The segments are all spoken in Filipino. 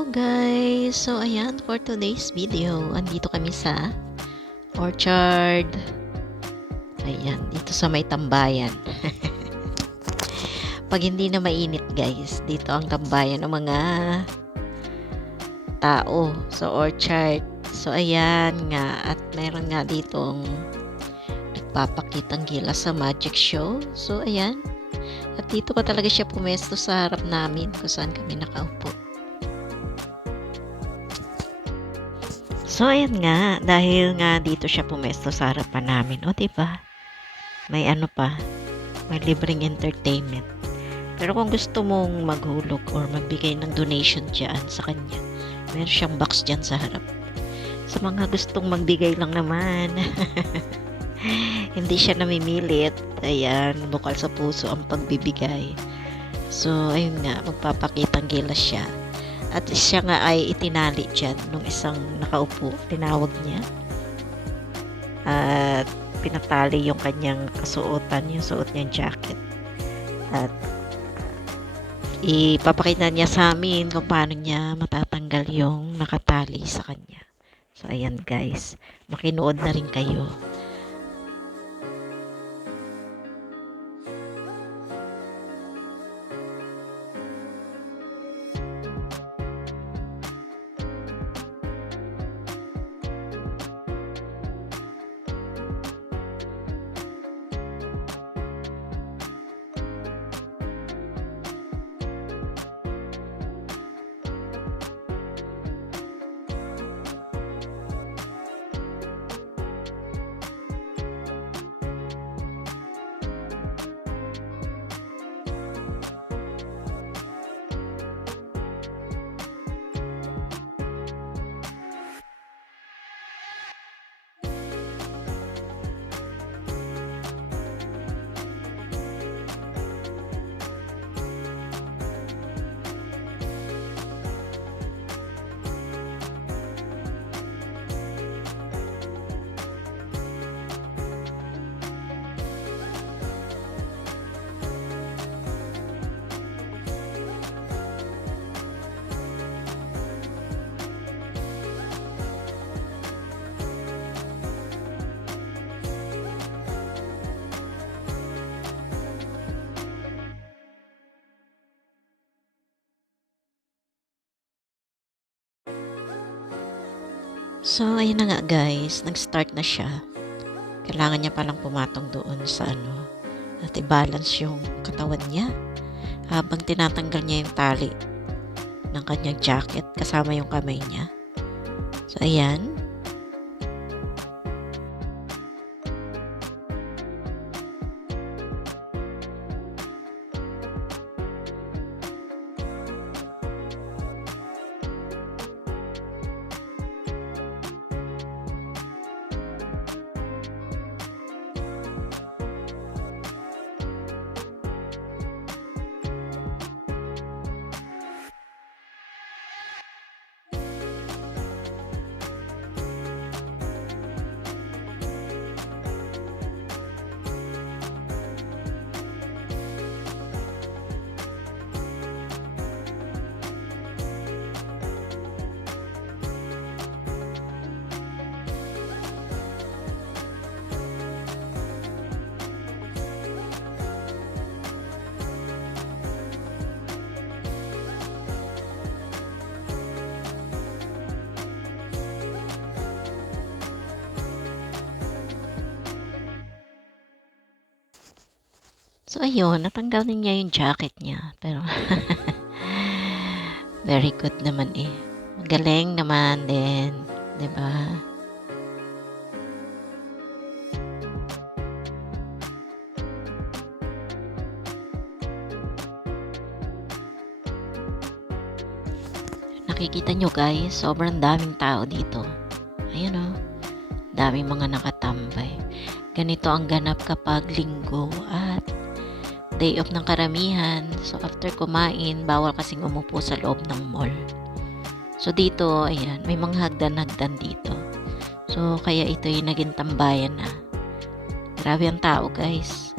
Hello guys! So ayan, for today's video, andito kami sa orchard. Ayan, dito sa may tambayan. Pag hindi na mainit guys, dito ang tambayan ng mga tao sa orchard. So ayan nga, at mayroon nga ditong nagpapakitang gilas sa magic show. So ayan, at dito pa talaga siya pumesto sa harap namin kung saan kami nakaupo. So, ayan nga, dahil nga dito siya pumesto sa harapan namin. O, diba? May ano pa, may libreng entertainment. Pero kung gusto mong maghulog or magbigay ng donation dyan sa kanya, meron siyang box dyan sa harap. Sa mga gustong magbigay lang naman, hindi siya namimilit. Ayan, bukal sa puso ang pagbibigay. So, ayun nga, magpapakitang gilas siya. At siya nga ay itinali dyan nung isang nakaupo, tinawag niya. At pinatali yung kanyang kasuotan, yung suot niyang jacket. At ipapakita niya sa amin kung paano niya matatanggal yung nakatali sa kanya. So, ayan guys, makinuod na rin kayo. So, ayun na nga guys, nag-start na siya. Kailangan niya palang pumatong doon sa ano, at i-balance yung katawan niya habang tinatanggal niya yung tali ng kanyang jacket kasama yung kamay niya. So, ayan. So, ayun, natanggal niya yung jacket niya. Pero, very good naman eh. Magaling naman din. 'Di ba? Nakikita nyo guys, sobrang daming tao dito. Ayan o, daming mga nakatambay. Ganito ang ganap kapag linggo at day off ng karamihan. So, after kumain, bawal kasing umupo sa loob ng mall. So, dito, ayan, may mga hagdan-hagdan dito. So, kaya ito yung naging tambayan na. Grabe ang tao, guys.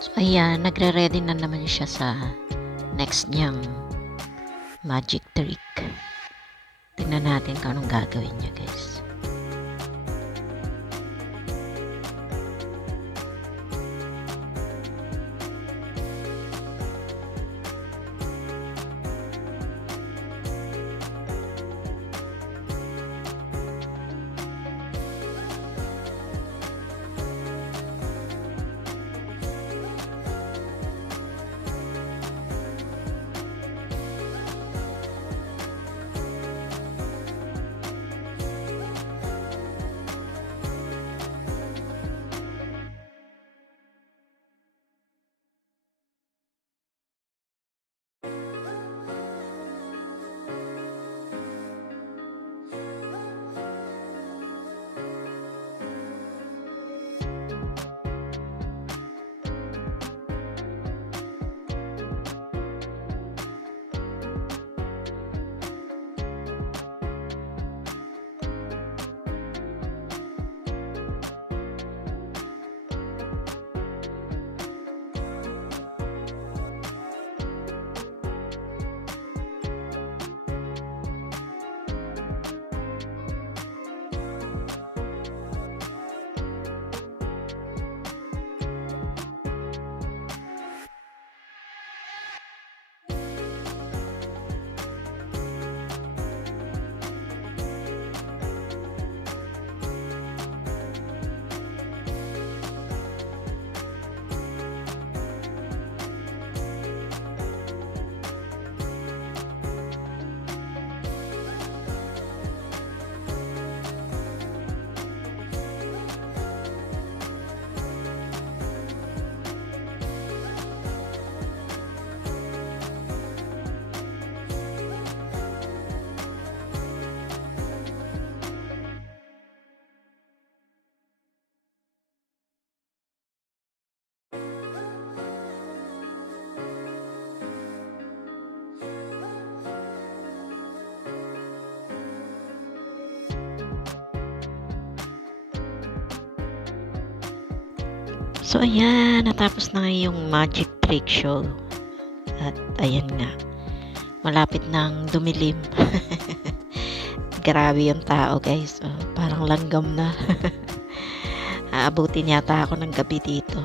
So, ayan, nagre-ready na naman siya sa next niyang magic trick. Tingnan natin kung anong gagawin niya, guys. So, ayan, natapos na nga yung magic trick show. At, ayan nga, malapit nang dumilim. Grabe yung tao, guys. Oh, parang langgam na. Aabutin yata ako ng gabi dito.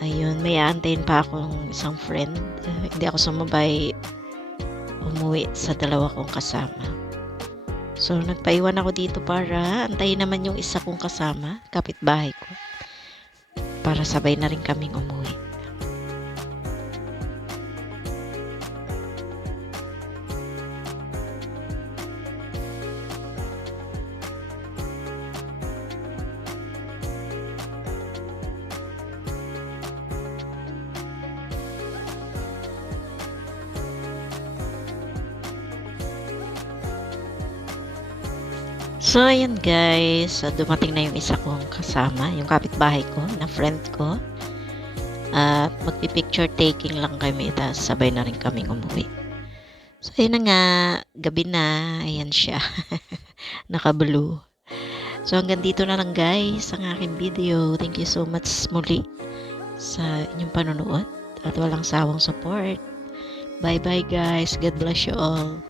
Ayun, may aantayin pa akong isang friend. Hindi ako sumabay umuwi sa dalawa kong kasama. So, nagpaiwan ako dito para antayin naman yung isa kong kasama, kapitbahay ko. Para sabay na rin kaming umuwi. So, ayan guys, dumating na yung isa kong kasama, yung kapitbahay ko, na friend ko. At magpi-picture taking lang kami, tapos sabay na rin kaming umuwi. So, ayun na nga, gabi na, ayan siya, naka-blue. So, hanggang dito na lang guys, ang aking video. Thank you so much muli sa inyong panonood at walang sawang support. Bye-bye guys, God bless you all.